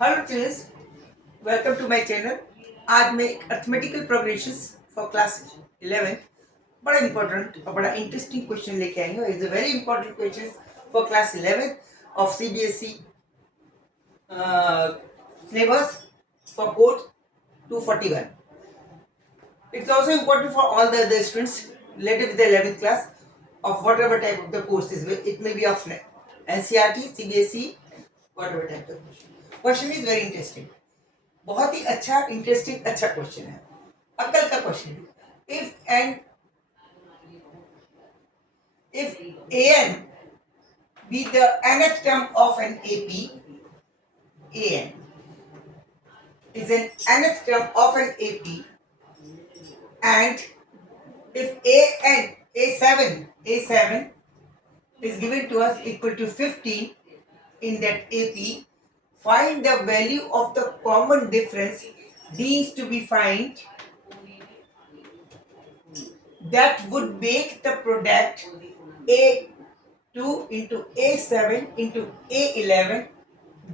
Hello friends, welcome to my channel. आज मैं एक अर्थमेटिकल प्रोग्रेशंस फॉर क्लास 11 बड़ा इंपॉर्टेंट और बड़ा इंटरेस्टिंग क्वेश्चन लेके आई हूँ। It's a very important question for class 11 of CBSE syllabus for course 241. It's also important for all the other students related with the 11th class of whatever type of the course is. It may be of NCERT, CBSE, whatever type of question. Question is very interesting. बहुत ही अच्छा interesting अच्छा question है। अब कल का question, if an be the nth term of an AP, an is an nth term of an AP, and if a7 is given to us equal to 15 in that AP, find the value of the common difference d is to be found that would make the product A2 into A7 into A11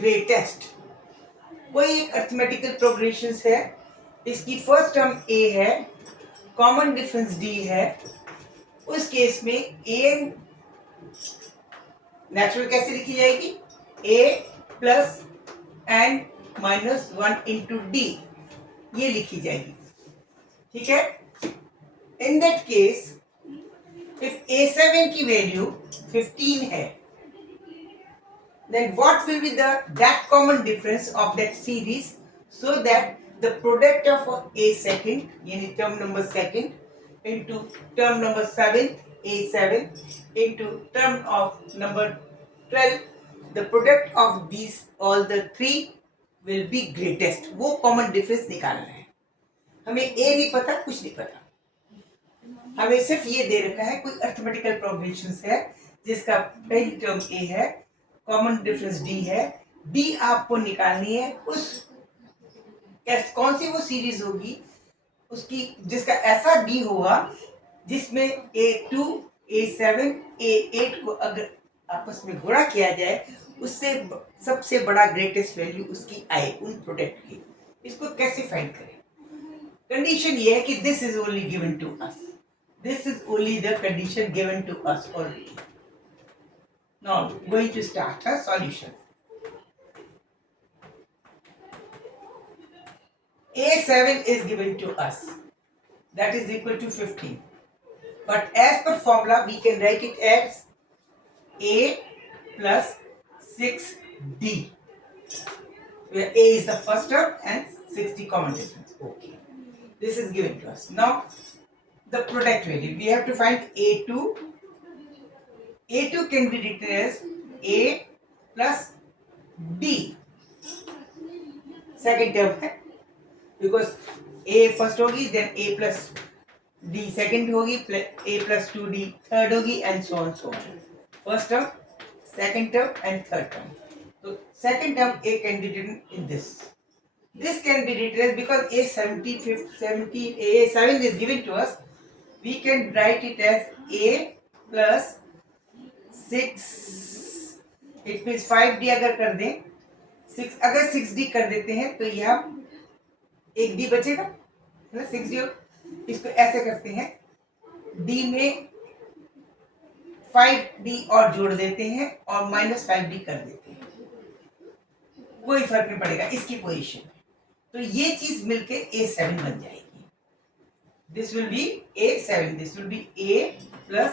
greatest. कोई एक arithmetical progression है, इसकी first term A है, common difference D है। उस case में A natural कैसे लिखी जाएगी? A plus n minus 1 into D ये लिखी जाएगी। ठीक है। In that case if A7 की वैल्यू 15 है, then what will be that common difference of that series, so that the product of A second यानी term number second into term number 7 A7 into term of number 12, the product of these all the three will be greatest. वो common difference निकालना है। हमें A नहीं पता, कुछ नहीं पता, हमें सिर्फ ये दे रखा है कोई अर्थमेटिकल प्रोग्रेशंस है जिसका पहली टर्म ए है, कॉमन डिफरेंस डी है। डी आपको निकालनी है, उस कौन सी वो सीरीज होगी उसकी जिसका ऐसा डी होगा जिसमें A2 A7 A8 को अगर आपस में गुणा किया जाए उससे सबसे बड़ा ग्रेटेस्ट वैल्यू उसकी आए उन प्रोडक्ट की। इसको कैसे फाइंड करें? कंडीशन ये है कि this is only given to us. This is only the condition given to us already. Now, going to start a solution. A7 is given to us. That is equal to 15. But as per formula, we can write it as A plus 6D. Where A is the first term and 6D common difference. Okay. This is given to us. Now, the product value. We have to find A2. A2 can be written as A plus D. Second term है, because A first होगी, then A plus D second होगी, A plus 2D third होगी, and so on so on. First term, second term, and third term. So second term A can be written in this. This can be written as, because A7 is given to us, we can write it as A plus 6. It means 5D अगर कर दें, 6 अगर 6D कर देते हैं तो यह एक D बचेगा, 6D। इसको ऐसे करते हैं, D में 5D और जोड़ देते हैं और माइनस 5D कर देते हैं, कोई फर्क नहीं पड़ेगा इसकी पोजीशन में। तो ये चीज मिलके A7 बन जाएगी। This will B A7, this will B A plus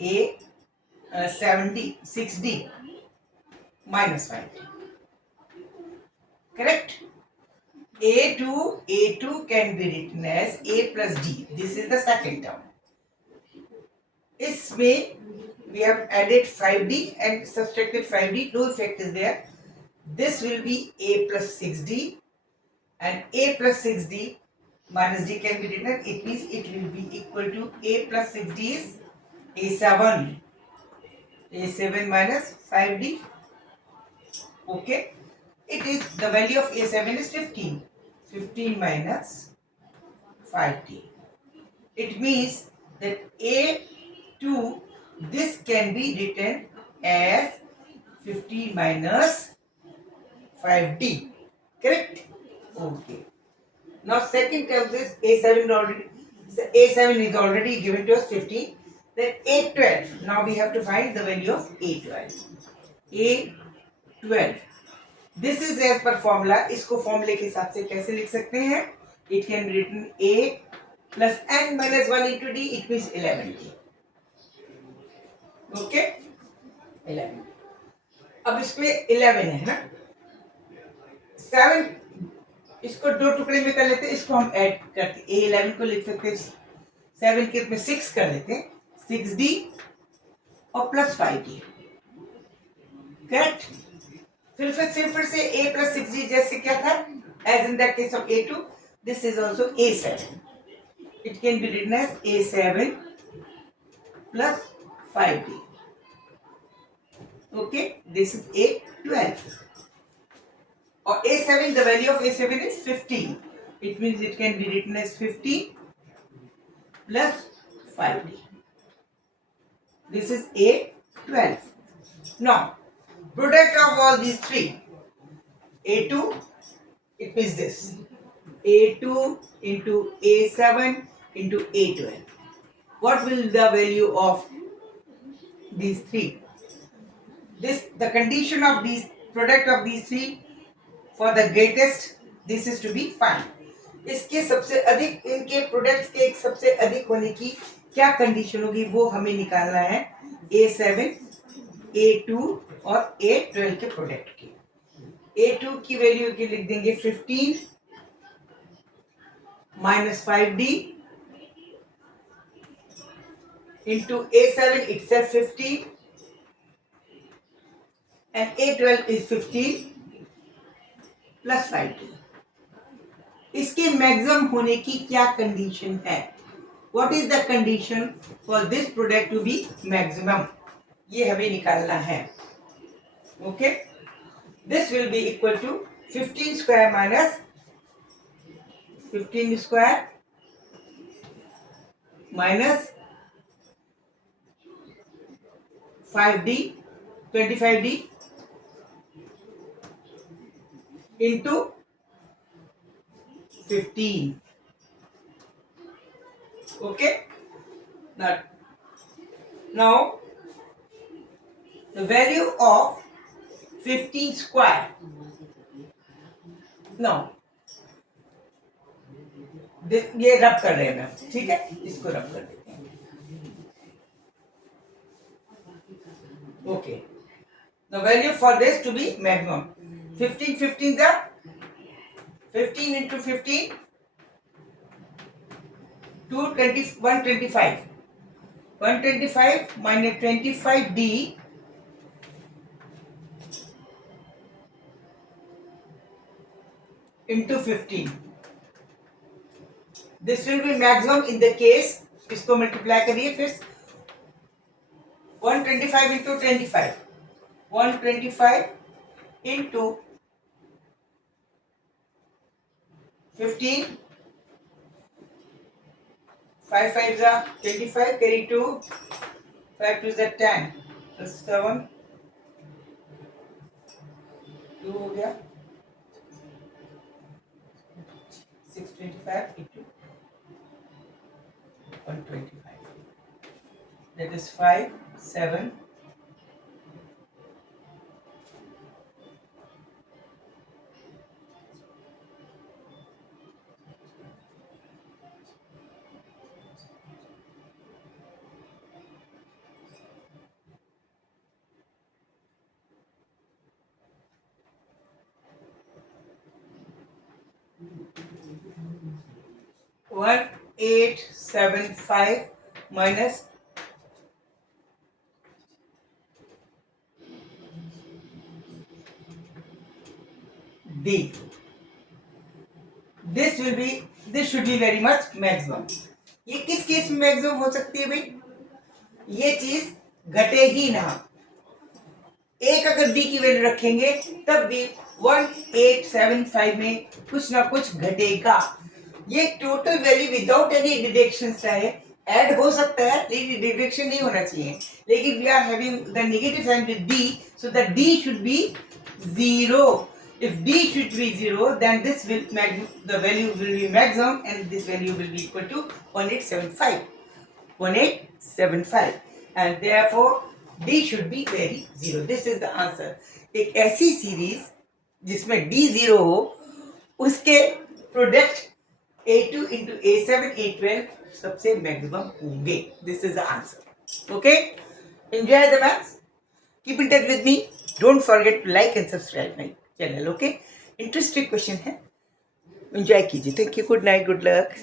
A 6D minus 5D. Correct? A2 can be written as A plus D. This is the second term. इसमें we have added 5D and subtracted 5D. No effect is there. This will be A plus 6D, and A plus 6D minus D can be written. It means it will be equal to A plus 6D is A7. A7 minus 5D. Okay. It is, the value of A7 is 15. 15 minus 5D. It means that A2, this can be written as 15 minus 5D. Correct? Okay. Now second term is A7 already. A7 is already given to us 15. Then A12. Now we have to find the value of A12. A12. This is as per formula. इसको फॉर्मूले के हिसाब से कैसे लिख सकते हैं? It can be written A plus n minus 1 into D. It means 11D. Okay? 11. अब इसमें 11 है ना? 7 इसको दो टुकड़े में कर लेते हैं, इसको हम ऐड करते हैं। A11 को लिख सकते हैं 7 के में 6 कर लेते हैं, 6D और प्लस 5D। करेक्ट? फिर से A प्लस 6D जैसे क्या था, as in the case of A2, this is also A7। It can be written as A7 plus 5D। Okay, this is A12। और A7, the value of A7 is 15. It means it can be written as 15 plus 5D. This is A12. Now, product of all these three. A2, it means this. A2 into A7 into A12. What will the value of these three? The condition of these product of these three for the greatest, this is to be found. इसके सबसे अधिक, इनके products के एक सबसे अधिक होने की क्या कंडीशन होगी वो हमें निकालना है। A7, A2 और A12 के प्रोडक्ट की। A2 की वैल्यू की लिख देंगे 15 minus 5D into A7 itself 50 and A12 is 15 plus 5D। इसके मैक्सिमम होने की क्या कंडीशन है? What is the condition for this product to be maximum? ये हमें निकालना है। Okay, this will be equal to 15 square minus 15 square minus 5D 25D into 15. Okay, now the value of 15 square. Now ये रब कर रहे हैं मैम, ठीक है, इसको रब कर देते हैं। Okay, the value for this to be maximum. 15 the 15 into 15 220 125 125 minus 25D into 15. This will be maximum in the case, इसको मल्टीप्लाई करिए फिर 125 into 25 125 into 15 5 5 is 25 carry 2 5 2 is 10 plus 7 2 हो गया 625 into 125 that is 5 7 1875 minus D. This should be very much maximum. ये किस case में maximum हो सकती है भाई? ये चीज घटे ही ना। एक अगर डी की वैल्यू रखेंगे तब भी 1875 में कुछ ना कुछ घटेगा। ये total value without any deduction है, ऐड हो सकता है लेकिन डिडक्शन नहीं होना चाहिए। लेकिन we are having the negative sign with D, so the D should be 0। If D should be 0, then this will the value will be maximum and this value will be equal to 1875. 1875 and therefore D should be very 0. This is the answer. एक ऐसी series जिसमें D 0 हो उसके product A2 into A7 A12 सबसे maximum होंगे. This is the answer. Okay? Enjoy the maths. Keep in touch with me. Don't forget to like and subscribe my channel. Okay? Interesting question है. Enjoy कीजिए. Thank you. Good night. Good luck.